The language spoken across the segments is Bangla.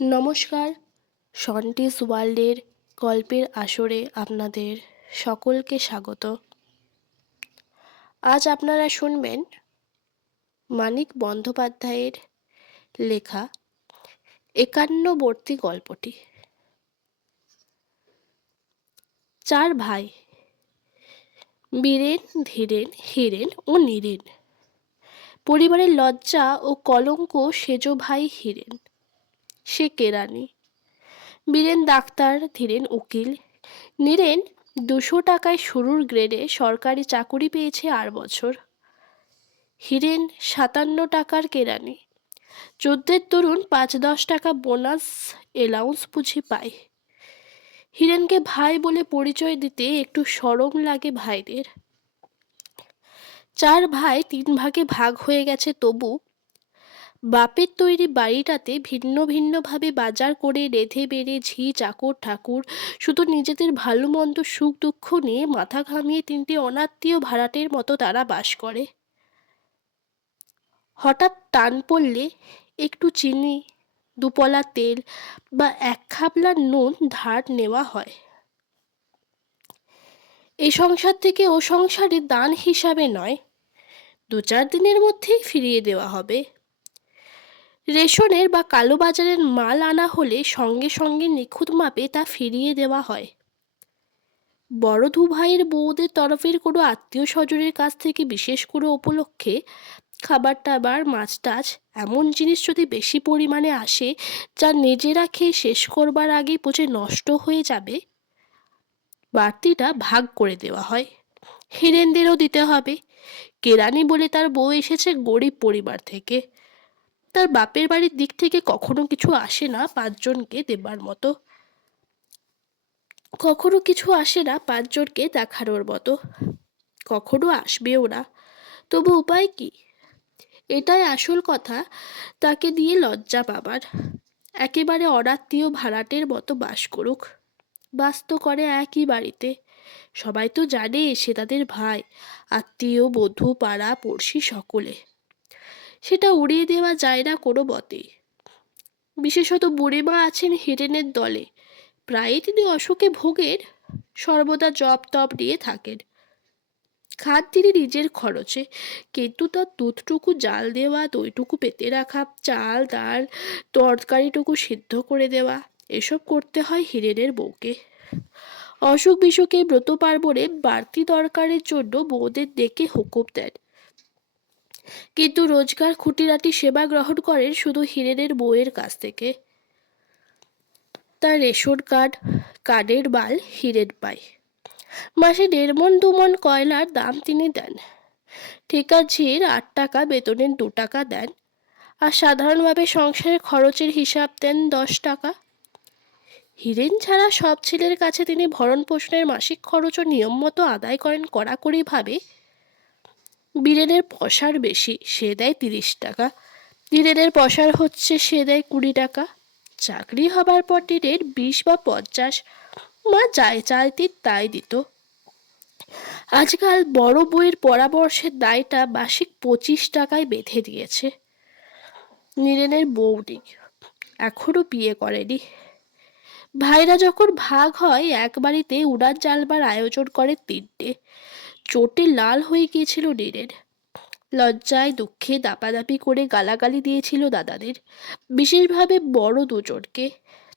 নমস্কার, সন্টিস ওয়ার্ল্ডের গল্পের আসরে আপনাদের সকলকে স্বাগত। আজ আপনারা শুনবেন মানিক বন্দ্যোপাধ্যায়ের লেখা 51বর্তী গল্পটি। 4 ভাই, বীরেন, ধীরেন, হীরেন ও নীরেন। পরিবারের লজ্জা ও কলঙ্ক সেজ ভাই হীরেন। সে কেরানি। বীরেন ডাক্তার, ধীরেন উকিল। নীরেন 200 টাকায় শুরুর গ্রেডে সরকারি চাকুরি পেয়েছে 8 বছর। হীরেন 57 টাকার কেরানি। যুদ্ধের দরুন 5-10 টাকা বোনাস এলাউন্স বুঝি পায়। হীরেনকে ভাই বলে পরিচয় দিতে একটু শরম লাগে ভাইদের। 4 ভাই 3 ভাগে ভাগ হয়ে গেছে, তবু বাপের তৈরি বাড়িটাতে ভিন্ন ভিন্নভাবে বাজার করে রেঁধে বেড়ে ঝি চাকর ঠাকুর শুধু নিজেদের ভালো মন্দ সুখ দুঃখ নিয়ে মাথা ঘামিয়ে 3টে অনাত্মীয় ভাড়াটের মতো তারা বাস করে। হঠাৎ টান পড়লে একটু চিনি, 2 পলা তেল বা 1 খাবলা নুন ধার নেওয়া হয়। এই সংসার থেকে ও সংসারে দান হিসাবে নয়, 2-4 দিনের মধ্যেই ফিরিয়ে দেওয়া হবে। রেশনের বা কালোবাজারের মাল আনা হলে সঙ্গে সঙ্গে নিখুঁত মাপে তা ফিরিয়ে দেওয়া হয়। বড় 2 ভাইয়ের বউদের তরফের কোনো আত্মীয় স্বজনের কাছ থেকে বিশেষ কোনো উপলক্ষে খাবার টাবার, মাছ টাছ এমন জিনিস যদি বেশি পরিমাণে আসে যা নিজেরা খেয়ে শেষ করবার আগেই পচে নষ্ট হয়ে যাবে, বাড়তিটা ভাগ করে দেওয়া হয়। হীরেনদেরও দিতে হবে। কেরানি বলে তার বউ এসেছে গরিব পরিবার থেকে। তার বাপের বাড়ির দিক থেকে কখনো কিছু আসে না 5 জনকে দেবার মতো, কখনো কিছু আসে না 5 জনকে দেখানোর মতো, কখনো আসবেও না। তবু উপায় কি? এটাই আসল কথা, তাকে দিয়ে লজ্জা পাবার। একেবারে অরাত্মীয় ভাড়াটের মতো বাস করুক। বাস তো করে একই বাড়িতে, সবাই তো জানে সে তাদের ভাই, আত্মীয় বধূ পাড়া পড়শি সকলে। সেটা উড়িয়ে দেওয়া যায় না কোনো মতেই। বিশেষত বুড়িমা আছেন হীরেনের দলে, প্রায়ই তিনি অসুখে ভোগেন, সর্বদা জপ তপ নিয়ে থাকেন। খান তিনি নিজের খরচে, কিন্তু তার দুধটুকু জাল দেওয়া, দইটুকু পেতে রাখা, চাল ডাল তরকারিটুকু সিদ্ধ করে দেওয়া, এসব করতে হয় হীরেনের বউকে। অসুখ বিসুখে ব্রত পার্বণে বাড়তি দরকারের জন্য বউদের ডেকে হুকুম দেন, কিন্তু রোজগার খুঁটিনাটি সেবা গ্রহণ করেন শুধু হীরেনের বউয়ের কাছ থেকে। তার রেশন কার্ড, কার্ডের মাল হীরেন পায়। মাসে 1.5 মণ 2 মণ কয়লার দাম তিনি দেন। ঠিকা ঝির 8 টাকা, বেতনের 2 টাকা দেন, আর সাধারণভাবে সংসারের খরচের হিসাব দেন 10 টাকা। হীরেন ছাড়া সব ছেলের কাছে তিনি ভরণ পোষণের মাসিক খরচও নিয়ম মতো আদায় করেন কড়াকড়িভাবে। বীরেনের পসার বেশি, সে দেয় 30 টাকা। ধীরেনের পসার হচ্ছে, সে দেয় 20 টাকা। চাকরি হবার পর টিনের 20 বা 50, মা যাই চাইতেন তাই দিত। আজকাল বড় বউয়ের পরামর্শের দায়টা মাসিক 25 টাকায় বেঁধে দিয়েছে। নীরেনের বউ নেই, এখনো বিয়ে করেনি। ভাইরা যখন ভাগ হয় এক বাড়িতে উড়ান চালবার আয়োজন করে 3টে। চোটে লাল হয়ে গিয়েছিল নীরেন। লজ্জায় দুঃখে দাপাদাপি করে গালাগালি দিয়েছিল দাদাদের, বিশেষভাবে বড় 2 জনকে।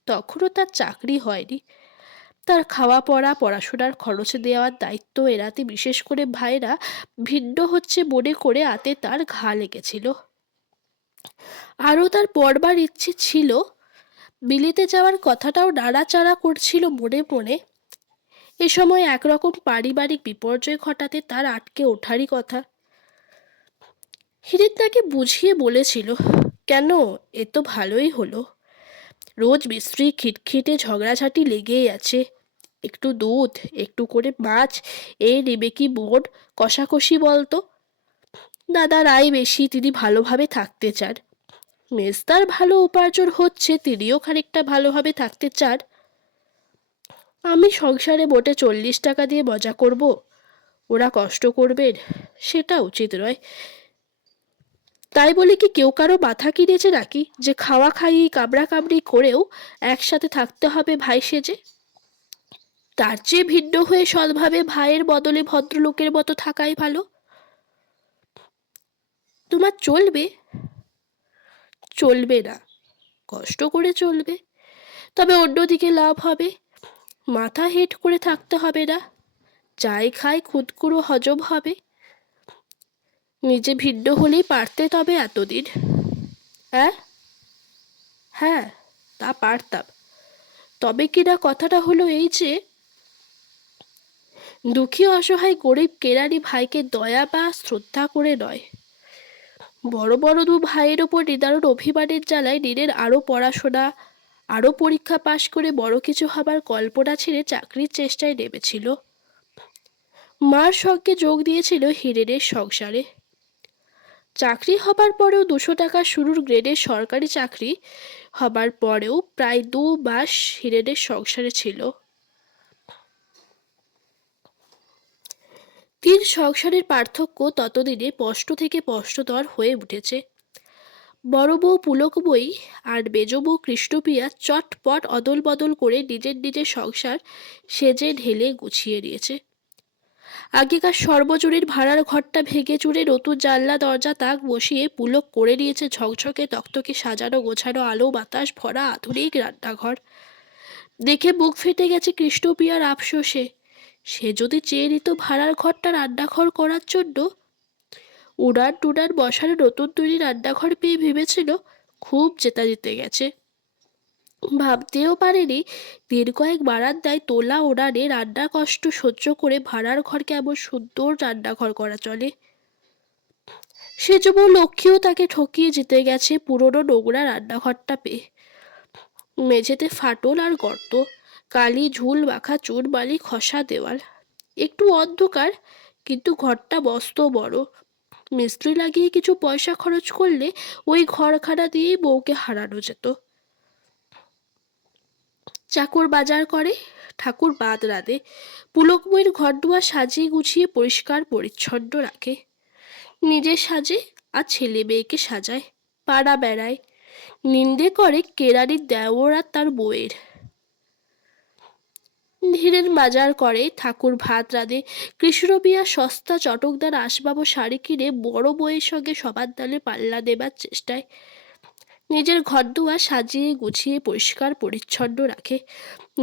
তখনও তার চাকরি হয়নি। তার খাওয়া পড়া পড়াশোনার খরচ দেওয়ার দায়িত্ব এড়াতে বিশেষ করে ভাইরা ভিন্ন হচ্ছে মনে করে আতে তার ঘা লেগেছিল। আরও তার পড়বার ইচ্ছে ছিল, বিলেতে যাওয়ার কথাটাও নাড়াচাড়া করছিল মনে মনে। এ সময় একরকম পারিবারিক বিপর্যয় ঘটাতে তার আটকে ওঠারই কথা। হীরেন তাকে বুঝিয়ে বলেছিল, কেন, এ তো ভালোই হলো। রোজ মিস্ত্রি খিটখিটে ঝগড়াঝাটি লেগেই আছে। একটু দুধ, একটু করে মাছ, এই নেবে কি বোন কষাকষি বলতো। দাদার আয় বেশি, তিনি ভালোভাবে থাকতে চান। মেজদার ভালো উপার্জন হচ্ছে, তিনিও খানিকটা ভালোভাবে থাকতে চান। আমি সংসারে মোটে 40 টাকা দিয়ে মজা করব, ওরা কষ্ট করবেন, সেটা উচিত নয়। তাই বলে কি কেউ কারো মাথা কিনেছে নাকি যে খাওয়া খাইয়ে কামড়া কামড়ি করেও একসাথে থাকতে হবে ভাই সেজে? তার চেয়ে ভিন্ন হয়ে সৎভাবে ভাইয়ের বদলে ভদ্রলোকের মতো থাকাই ভালো। তোমার চলবে? চলবে না, কষ্ট করে চলবে, তবে অন্যদিকে লাভ হবে। মাথা হেট করে থাকতে হবে না, যাই খায় খুদকুড়ো হজম হবে। নিজে ভিন্ন হলেই পারতে তবে এতদিন। হ্যাঁ হ্যাঁ, তা পারতাম, তবে কিনা কথাটা হলো এই যে দুঃখী অসহায় গরিব কেরানি ভাইকে দয়া বা শ্রদ্ধা করে নয়, বড় বড় দু ভাইয়ের ওপর নিদারুণ অভিমানের জ্বালায় নীরের আরও পড়াশোনা, আরও পরীক্ষা পাশ করে বড় কিছু হবার কল্পনা ছেড়ে চাকরির চেষ্টায় নেমেছিল। মার সঙ্গে যোগ দিয়েছিল হিরেনের সংসারে। চাকরি হবার পরেও 200 টাকা শুরুর গ্রেডের সরকারি চাকরি হবার পরেও প্রায় 2 মাস হিরেনের সংসারে ছিল। 3 সংসারের পার্থক্য ততদিনে স্পষ্ট থেকে স্পষ্টতর হয়ে উঠেছে। বড় বউ পুলক বই আর মেজ বউ কৃষ্ণপ্রিয়া চটপট অদল বদল করে নিজের নিজের সংসার সেজে ঢেলে গুছিয়ে নিয়েছে। আগেকার সর্বজনীন ভাড়ার ঘরটা ভেঙে চুরে নতুন জানলা দরজা তাক বসিয়ে পুলক করে নিয়েছে ঝকঝকে তকতকে সাজানো গোছানো আলো বাতাস ভরা আধুনিক রান্নাঘর। দেখে বুক ফেটে গেছে কৃষ্ণপ্রিয়ার আফসোসে। সে যদি চেয়ে নিত ভাড়ার ঘরটা রান্নাঘর করার জন্য, উড়ান টুডান বসানো নতুন তৈরি রান্নাঘর পেয়ে ভেবেছিল খুব জেতা জিতে গেছে। ভাবতেও পারেনি দিন কয়েক বারান্দায় তোলা উড়ানে রান্নার কষ্ট সহ্য করে ভাড়ার ঘর কেমন সুন্দর রান্নাঘর করা চলে। সেজন্য লক্ষ্মীও তাকে ঠকিয়ে জিতে গেছে পুরনো নোংরা রান্নাঘরটা পেয়ে। মেঝেতে ফাটল আর গর্ত, কালি ঝুল মাখা চুন বালি খসা দেওয়াল, একটু অন্ধকার, কিন্তু ঘরটা মস্ত বড়। মিস্ত্রি লাগিয়ে কিছু পয়সা খরচ করলে ওই ঘরখানা দিয়েই বউকে হারানো যেত। চাকর বাজার করে, ঠাকুর বাদ রাঁধে, পুলক বইয়ের ঘর দুয়ার সাজিয়ে গুছিয়ে পরিষ্কার পরিচ্ছন্ন রাখে। নিজে সাজে আর ছেলে মেয়েকে সাজায়, পাড়া বেড়ায়, নিন্দে করে কেরানির দেওর আর তার বউয়ের। ধীরের বাজার করে, ঠাকুর ভাত রাঁধে, কৃষ্ণপ্রিয়া সস্তা চটকদার আসবাব ও শাড়ি কিনে বড় বউয়ের সঙ্গে সবার তালে পাল্লা দেবার চেষ্টায়। নিজের ঘর দুয়ার সাজিয়ে গুছিয়ে পরিষ্কার পরিচ্ছন্ন রাখে,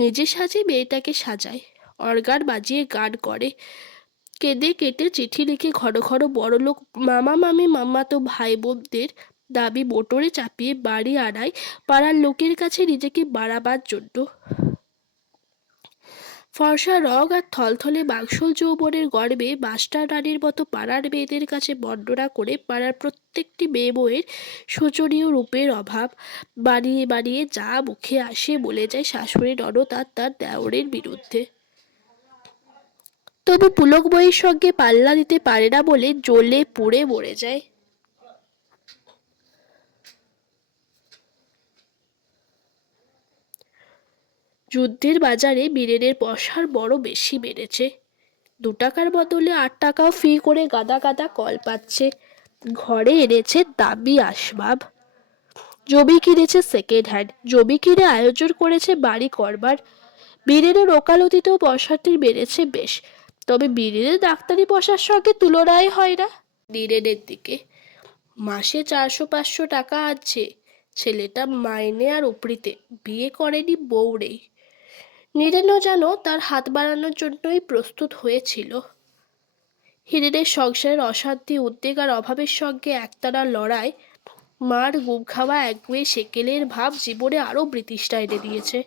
নিজে সাজে মেয়েটাকে সাজায়, অর্গান বাজিয়ে গান করে, কেঁদে কেটে চিঠি লিখে ঘন ঘন বড়লোক মামা মামি মামাতো ভাই বোনদের দাবি মোটরে চাপিয়ে বাড়ি আনায় পাড়ার লোকের কাছে নিজেকে বাড়াবার জন্য। ফর্সা রগ আর থলথলে বাক্সল যৌবনের গর্বে মাস্টার রানীর মতো পাড়ার মেয়েদের কাছে বর্ণনা করে পাড়ার প্রত্যেকটি মেয়ে বউয়ের শোচনীয় রূপের অভাব বানিয়ে বানিয়ে যা মুখে আসে বলে যায় শাশুড়ি ননদ আর তার দেওরের বিরুদ্ধে। তবু পুলক বইয়ের সঙ্গে পাল্লা দিতে পারে না বলে জ্বলে পুড়ে মরে যায়। যুদ্ধের বাজারে বিরেনের পয়সার বড় বেশি বেড়েছে। 2 টাকার বদলে 8 টাকাও ফি করে গাদা গাদা কল পাচ্ছে। ঘরে এনেছে দামি আসবাব, জমি কিনেছে সেকেন্ড হ্যান্ড, জমি কিনে আয়োজন করেছে বাড়ি করবার। বীরেনের ওকালতিতেও পয়সাটি বেড়েছে বেশ, তবে বীরেনের ডাক্তারি পয়সার সঙ্গে তুলনাই হয় না নীরেনের দিকে। মাসে 400-500 টাকা আছে। ছেলেটা মাইনে আর উপরিতে, বিয়ে করেনি, বউ নেই। নীরেনও যেন তার হাত বাড়ানোর জন্যই প্রস্তুত হয়েছিল। হিরেনের সংসারের অশান্তি উদ্বেগ আর অভাবের সঙ্গে একটানা লড়াই, মার গুম খাওয়া একগুঁয়ে সেকেলের ভাব জীবনে আরও বৃতিষ্ঠা এনে দিয়েছে।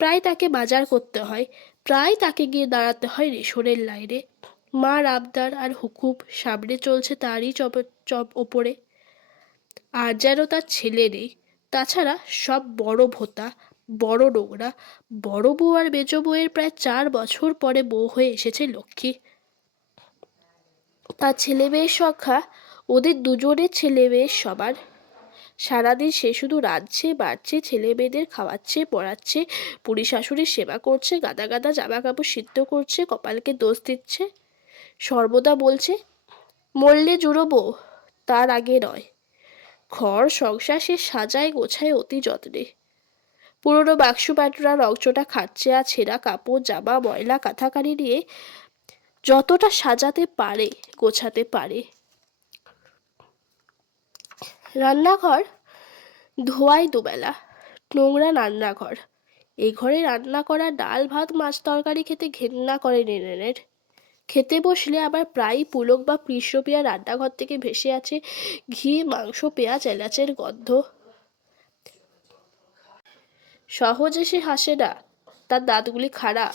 প্রায় তাকে বাজার করতে হয়, প্রায় তাকে গিয়ে দাঁড়াতে হয় রেশনের লাইনে। মার আবদার আর হুকুম সামনে চলছে তারই ওপরে। আর যেন তার ছেলে নেই। তাছাড়া সব বড় ভোতা, বড় নোংরা। বড় বউ আর মেজ বউয়ের প্রায় 4 বছর পরে বউ হয়ে এসেছে লক্ষ্মী। তার ছেলে মেয়ের সংখ্যা ওদের দুজনের ছেলে মেয়ের সবার। সারাদিন সে শুধু রাঁধছে বাড়ছে, ছেলে মেয়েদের খাওয়াচ্ছে পড়াচ্ছে, বুড়ি শাশুড়ির সেবা করছে, গাদা গাদা জামা কাপড় সিদ্ধ করছে, কপালকে দোষ দিচ্ছে, সর্বদা বলছে মরলে জুড়োবো, তার আগে নয়। ঘর সংসার সে সাজায় গোছায় অতি যত্নে। পুরনো বাক্স প্যাটরা রংচটা খাটচেয়া ছেঁড়া কাপড় জামা ময়লা কাঁথাকারি নিয়ে যতটা সাজাতে পারে গোছাতে পারে। রান্নাঘর ধোয়ায় দুবেলা, নোংরা রান্নাঘর। এই ঘরে রান্না করা ডাল ভাত মাছ তরকারি খেতে ঘেন্না করে নিরেনের। খেতে বসলে আবার প্রায়ই পুলক বা কৃষ্ণপ্রিয়া রান্নাঘর থেকে ভেসে আছে ঘি মাংস পেঁয়াজ এলাচের গন্ধ। সহজে সে হাসে না, তার দাঁতগুলি খারাপ।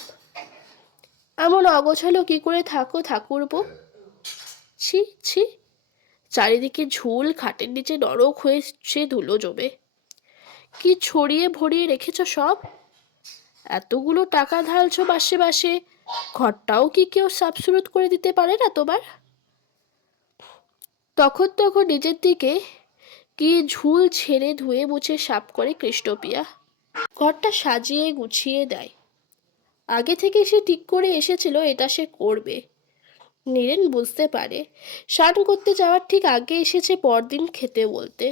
এমন অগোছালো কি করে থাকো ঠাকুরপো? ছি ছি। চারিদিকে ঝুল, খাটের নিচে নরক হয়ে সে ধুলো জমে। কি ছড়িয়ে ভরিয়ে রেখেছ সব? এতগুলো টাকা ঢালছো মাসে মাসে, ঘরটাও কি কেউ সাবসুরুত করে দিতে পারে না তোমার? তখন তখন নিজের দিকে কি ঝুল ছেড়ে ধুয়ে মুছে সাফ করে কৃষ্ণপ্রিয়া। ঘরটা সাজিয়ে গুছিয়ে দেয়। আগে থেকে সে ঠিক করে এসেছিল এটা সে করবে। নীরেন বুঝতে পারে স্নান করতে যাওয়ার ঠিক আগে এসেছে পরদিন খেতে বলতে।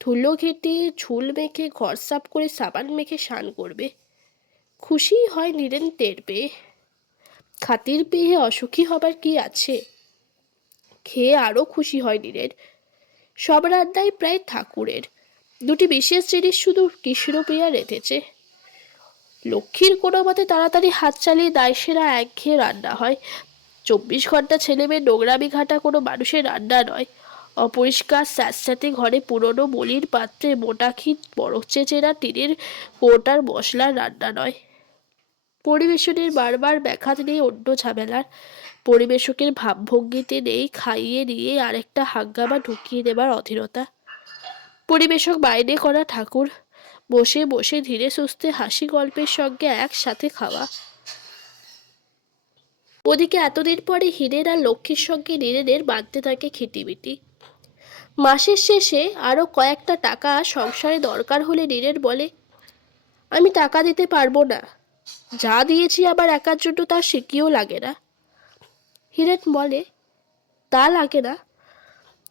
ধুলো ঘেটে ঝুল মেখে ঘর সাফ করে সাবান মেখে স্নান করবে। খুশি হয় নীরেন টের পেয়ে। খাতির পেয়ে অসুখী হবার কি আছে? খেয়ে আরো খুশি হয় নীরেন। সব রান্নাই প্রায় ঠাকুরের। দুটি বিশেষ জিনিস শুধু কৃষ্ণপ্রিয়া রেঁধেছে। লক্ষ্মীর কোনো মতে তাড়াতাড়ি হাত চালিয়ে দায়সেরা একঘেয়ে রান্না হয়। 24 ঘন্টা ছেলে মেয়ে নোংরামি ঘাটা কোনো মানুষের রান্না নয়। অপরিষ্কার স্যাঁতস্যাঁতে ঘরে পুরনো বলির পাত্রে মোটা খিট বরফ চেচেরা টিনের কৌটার মশলার রান্না নয়। পরিবেশনের বারবার ব্যাঘাত নেই অন্য ঝামেলার। পরিবেশকের ভাবভঙ্গিতে নেই খাইয়ে নিয়ে আরেকটা হাঙ্গামা ঢুকিয়ে দেবার অধীরতা। পরিবেশক বাইরে করা ঠাকুর, বসে বসে ধীরে সুস্থে হাসি গল্পের সঙ্গে একসাথে খাওয়া। ওদিকে এতদিন পরে হীরের আর লক্ষ্মীর সঙ্গে নীরেনের বাঁধতে থাকে খিটিমিটি। মাসের শেষে আরো কয়েকটা টাকা সংসারে দরকার হলে নীরেন বলে, আমি টাকা দিতে পারবো না। যা দিয়েছি আবার একার জন্য তার সিকিও লাগে না। হীরেন বলে, তা লাগে না,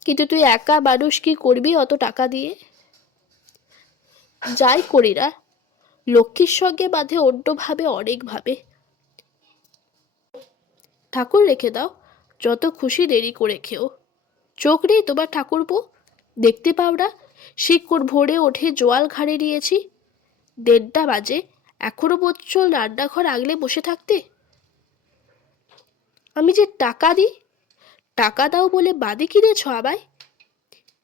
কিন্তু তুই একা মানুষ কি করবি অত টাকা দিয়ে? যাই করি না, লক্ষ্মীর সঙ্গে বাঁধে অন্যভাবে অনেকভাবে। ঠাকুর রেখে দাও, যত খুশি দেরি করে খেও। চোখ নেই তোমার ঠাকুরপো? দেখতে পাও না শিকড় ভরে ওঠে জোয়াল ঘাড়ে নিয়েছি। 1:30 বাজে, এখনো বলছো রান্নাঘর আগলে বসে থাকতে? আমি যে টাকা দিই, টাকা দাও বলে বাদে কিনেছ আমায়?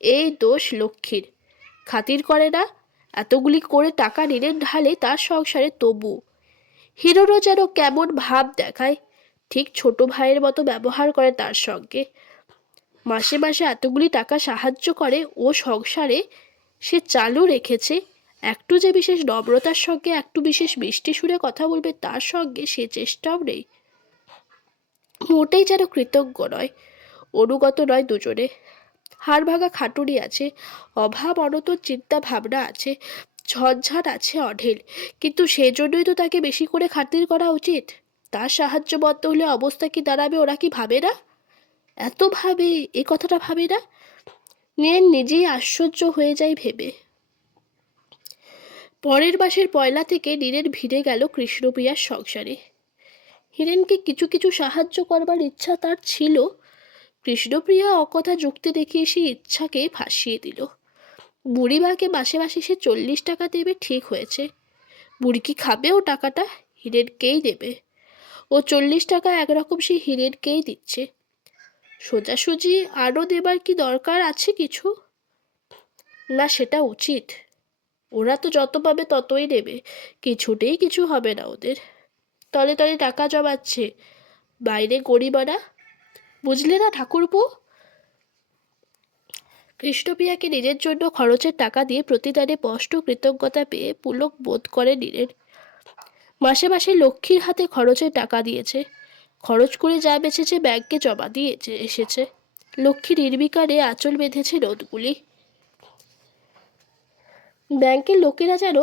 এই দোষ লক্ষ্মীর, খাতির করে না। এতগুলি করে টাকা নীরেন ঢালে তার সংসারে, তবু হিরোরও যেন কেমন ভাব দেখায়। ঠিক ছোট ভাইয়ের মতো ব্যবহার করে তার সঙ্গে। মাসে মাসে এতগুলি টাকা সাহায্য করে ও সংসারে সে চালু রেখেছে। একটু যে বিশেষ নম্রতার সঙ্গে একটু বিশেষ মিষ্টি সুরে কথা বলবে তার সঙ্গে সে চেষ্টাও নেই। মোটেই যেন কৃতজ্ঞ নয়, অনুগত নয় দুজনে। হাড় ভাঙা খাটুনি আছে, অভাব অনটন চিন্তা ভাবনা আছে, ঝঞ্ঝাট আছে অঢেল। কিন্তু সেজন্যই তো তাকে বেশি করে খাতির করা উচিত। তার সাহায্য বদ্ধ হলে অবস্থা কি দাঁড়াবে ওরা কি ভাবে না? এত ভাবে, এ কথাটা ভাবে না? নিজেই আশ্চর্য হয়ে যায় ভেবে। পরের মাসের পয়লা থেকে নীরেন ভিড়ে গেল কৃষ্ণপ্রিয়ার সংসারে। হিরেনকে কিছু কিছু সাহায্য করবার ইচ্ছা তার ছিল। কৃষ্ণপ্রিয়া অকথা যুক্তি দেখিয়ে সেই ইচ্ছাকে ফাঁসিয়ে দিল। বুড়িমাকে মাসে মাসে সে 40 টাকা দেবে ঠিক হয়েছে। বুড়ি কি খাবে ও টাকাটা? হিরেনকেই দেবে। ও 40 টাকা একরকম সে হিরেনকেই দিচ্ছে। সোজাসুজি আরও দেবার কি দরকার আছে কিছু? না, সেটা উচিত। ওরা তো যত পাবে ততই নেবে, কিছুতেই কিছু হবে না ওদের। তলে তলে টাকা জমাচ্ছে, বাইরে গরিবানা। বুঝলে না ঠাকুরপো? কৃষ্ণপ্রিয়াকে নিজের জন্য খরচের টাকা দিয়ে প্রতিদানে স্পষ্ট কৃতজ্ঞতা পেয়ে পুলক বোধ করে নিলেন। মাসে মাসে লক্ষ্মীর হাতে খরচের টাকা দিয়েছে। খরচ করে যা বেঁচেছে ব্যাংকে জমা দিয়ে এসেছে। লক্ষ্মী নির্বিকারে আঁচল বেঁধেছে নোটগুলি। ব্যাংকের লোকেরা যেন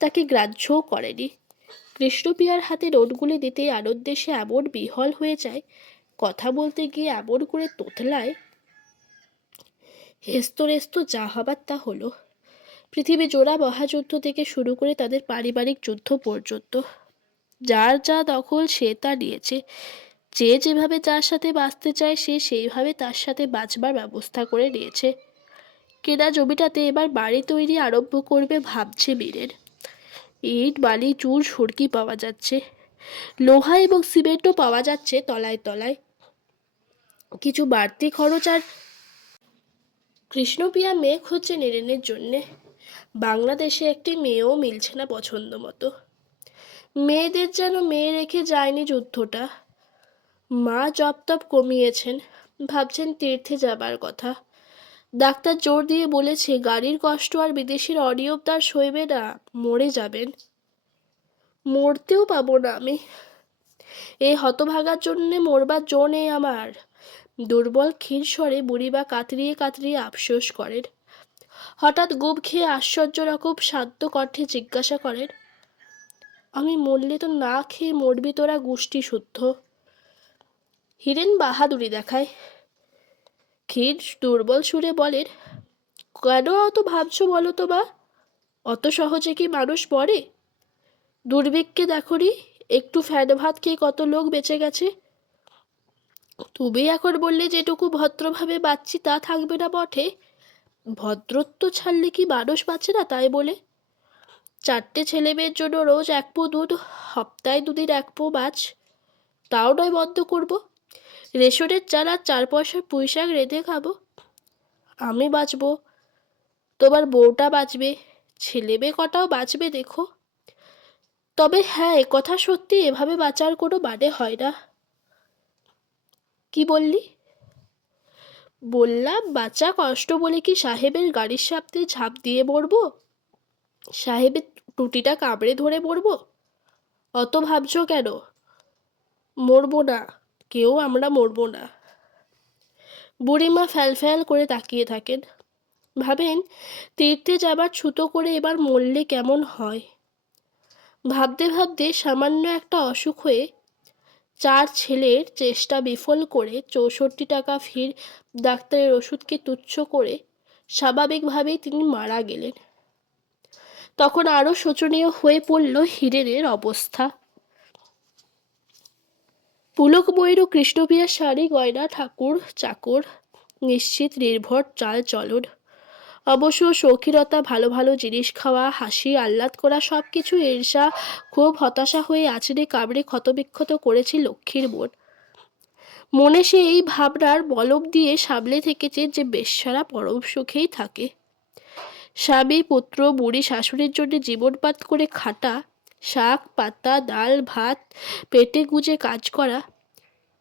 তাকে গ্রাহ্যও করেনি। কৃষ্ণপ্রিয়ার হাতে নোটগুলি দিতে আনন্দে সে এমন বিহ্বল হয়ে যায়, কথা বলতে গিয়ে এমন করে তোতলায় হেস্তনেস্ত যা হবার তা হলো। পৃথিবী জোড়া মহাযুদ্ধ থেকে শুরু করে তাদের পারিবারিক যুদ্ধ পর্যন্ত যার যা দখল সে তা নিয়েছে। যে যেভাবে যার সাথে বাঁচতে চায় সে সেইভাবে তার সাথে বাঁচবার ব্যবস্থা করে নিয়েছে। কেনা জমিটাতে এবার বাড়ি তৈরি আরম্ভ করবে ভাবছে বীরের। ইট বালি চুন সুরকি পাওয়া যাচ্ছে, লোহা এবং সিমেন্টও পাওয়া যাচ্ছে তলায় তলায়। কিছু বাড়তি খরচ আর কৃষ্ণপিয়া মেয়ে খুঁজছে নিরেনের জন্যে। বাংলাদেশে একটি মেয়েও মিলছে না পছন্দ মতো। মেয়েদের যেন মেয়ে রেখে যায়নি যুদ্ধটা। মা জপ তপ কমিয়েছেন, ভাবছেন তীর্থে যাবার কথা। ডাক্তার জোর দিয়ে বলেছে গাড়ির কষ্ট আর বিদেশের অনিয়মতার সইবে না, মরে যাবেন। মরতেও পাবো না আমি, এই হতভাগার জন্যে মরবার জো নেই আমার। দুর্বল ক্ষীর স্বরে বুড়িবা কাতরিয়ে কাতরিয়ে আফসোস করেন। হঠাৎ গুম খেয়ে আশ্চর্য রকম শান্ত কণ্ঠে জিজ্ঞাসা করেন, আমি মরলে তো না খেয়ে মরবি তোরা গোষ্ঠী শুদ্ধ। হিরেন বাহাদুরি দেখায়। ক্ষীর দুর্বল সুরে বলেন, কেন অত ভাবছো বলো তো বা? অত সহজে কি মানুষ মরে? দুর্ভিক্ষে দেখনি একটু ফ্যান ভাত খেয়ে কত লোক বেঁচে গেছে। তুমি এখন বললে যেটুকু ভদ্রভাবে বাঁচছি তা থাকবে না বটে, ভদ্রত্ব ছাড়লে কি মানুষ বাঁচে না তাই বলে? 4টে ছেলে মেয়ের জন্য রোজ 1 পো দুধ, সপ্তাহে 2 দিন 1 পো মাছ, তাও নয় বন্ধ করব। রেশনের চাল আর 4 পয়সার পুঁইশাক রেঁধে খাবো। আমি বাঁচবো, তোমার বউটা বাঁচবে, ছেলে মেয়ে কটাও বাঁচবে দেখো। তবে হ্যাঁ, কথা সত্যি, এভাবে বাঁচার কোনো মানে হয় না। কি বললি? বললাম বাঁচা কষ্ট বলে কি সাহেবের গাড়ির সামনে ঝাঁপ দিয়ে মরবো? সাহেবের টুটিটা কামড়ে ধরে মরবো? অত ভাবছো কেন? মরবো না, কেউ আমরা মরবো না। বুড়িমা ফ্যাল করে তাকিয়ে থাকেন, ভাবেন তীর্থে যাবার ছুতো করে এবার মরলে কেমন হয়। ভাবতে ভাবতে সামান্য একটা অসুখ হয়ে 4 ছেলের চেষ্টা বিফল করে 64 টাকা ফির ডাক্তারের ওষুধকে তুচ্ছ করে স্বাভাবিকভাবেই তিনি মারা গেলেন। তখন আরো শোচনীয় হয়ে পড়ল হিরেনের অবস্থা। পুলক বৈর কৃষ্ণপিয়ার শাড়ি গয়না ঠাকুর চাকর নিশ্চিত নির্ভর চাল চলন। অবশ্য শৌখিনতা, ভালো ভালো জিনিস খাওয়া, হাসি আহ্লাদ করা সব কিছু ঈর্ষা খুব হতাশা হয়ে আছড়ে কামড়ে ক্ষতবিক্ষত করেছে লক্ষ্মীর মন। মনে সে এই ভাবনার মলম দিয়ে সামলে থেকেছে যে বেশ্যারা পরম সুখেই থাকে। স্বামী পুত্র বুড়ি শাশুড়ির জন্য জীবনপাত করে খাটা, শাক পাতা ডাল ভাত পেটে গুজে কাজ করা,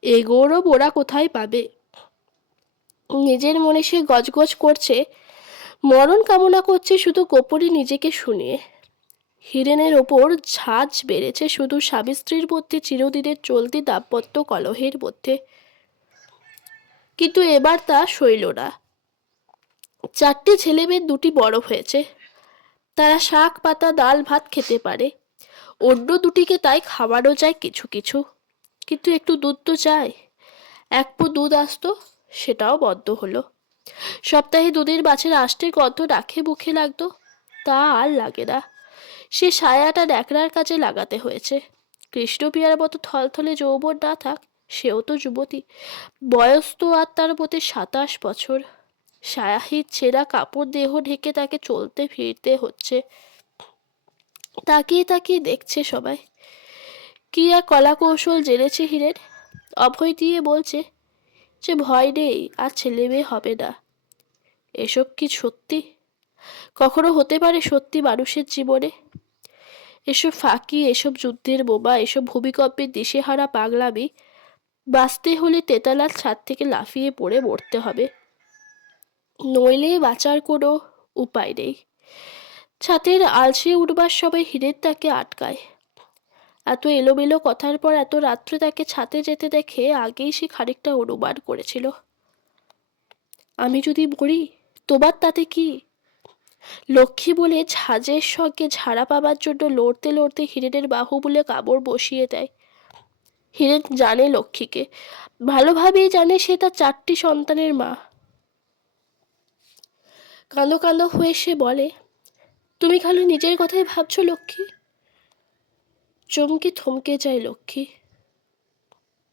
এ গৌরব ওরা কোথায় পাবে? নিজের মনে সে গজগজ করছে, মরণ কামনা করছে শুধু গোপনে নিজেকে শুনিয়ে। হিরেনের ওপর ঝাঁজ বেড়েছে শুধু স্বামী স্ত্রীর মধ্যে চিরদিনের চলতি দাম্পত্য কলহের মধ্যে। কিন্তু এবার তা সইল না। 4টে ছেলে মেয়ে 2টি বড় হয়েছে, তারা শাক পাতা ডাল ভাত খেতে পারে, অন্য 2টিকে তাই খাওয়ানো যায় কিছু কিছু। কিন্তু একটু দুধ তো চাই। 1 পো দুধ আসতো, সেটাও বন্ধ হলো। সপ্তাহে 2 দিন মাছের আষ্টের গন্ধ নাকে মুখে লাগতো, তা আর লাগে না। সে সায়াটা ন্যাকড়ার কাজে লাগাতে হয়েছে। কৃষ্ণপিয়ার মতো থলথলে যৌবন না থাক, সেও তো যুবতী, বয়স তো আর তার মধ্যে 27 বছর। সায়াহিত ছেঁড়া কাপড় দেহ ঢেকে তাকে চলতে ফিরতে হচ্ছে। তাকিয়ে তাকিয়ে দেখছে সবাই। কি আর কলা কৌশল জেনেছে হিরেন। অভয় দিয়ে বলছে যে ভয় নেই, আর ছেলে মেয়ে হবে না। এসব কি সত্যি? কখনো হতে পারে সত্যি মানুষের জীবনে? এসব ফাঁকি, এসব যুদ্ধের বোমা, এসব ভূমিকম্পের দিশেহারা পাগলামি, বাঁচতে হলে তেতালার ছাদ থেকে লাফিয়ে পড়ে মরতে হবে, নইলে বাঁচার কোনো উপায় নেই। ছাদের আলসে উঠবার সময় হিরেন তাকে আটকায়। এত এলোমেলো কথার পর এত রাত্রে তাকে ছাদে যেতে দেখে আগেই সে খানিকটা অনুমান করেছিল। আমি যদি মরি, তোমার তাতে কি? লক্ষ্মী বলে ঝাঁজের সঙ্গে ঝাড়া পাবার জন্য লড়তে লড়তে হিরেনের বাহুমূলে কামড় বসিয়ে দেয়। হিরেন জানে লক্ষ্মীকে, ভালোভাবেই জানে সে তার 4টি সন্তানের মা। কাঁদো কাঁদো হয়ে সে বলে, তুমি খালি নিজের কথাই ভাবছো লক্ষ্মী। চমকে থমকে যায় লক্ষ্মী।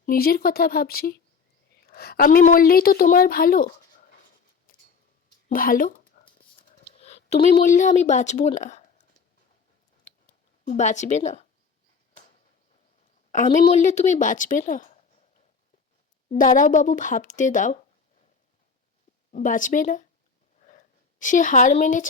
নিজের কথা ভাবছি? আমি মরলেই তো তোমার ভালো। ভালো? তুমি মরলে আমি বাঁচবো না। বাঁচবে না? আমি মরলে তুমি বাঁচবে না? দাঁড়াও বাবু, ভাবতে দাও। বাঁচবে না? সে হার মেনে